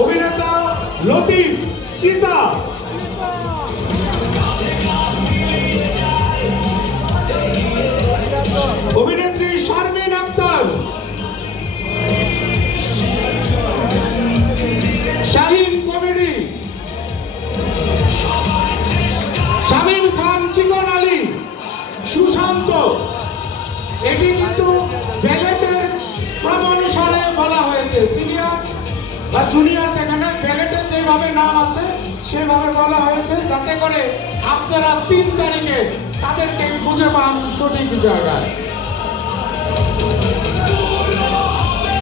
অভিনেতা লতিফ চিতা, অভিনেত্রী শারমিন আক্তার, শাহিন কমেডি, শামীম খান চিকন আলী, সুশান্ত। এটি কিন্তু ব্যালেটের ক্রম অনুসারে বলা হয়েছে, সিনিয়র বা জুনিয়র এখানে ব্যালেটে যেভাবে নাম আছে সেভাবে বলা হয়েছে, যাতে করে আপনারা 3 তারিখে তাদেরকে খুঁজে পান সঠিক জায়গায়।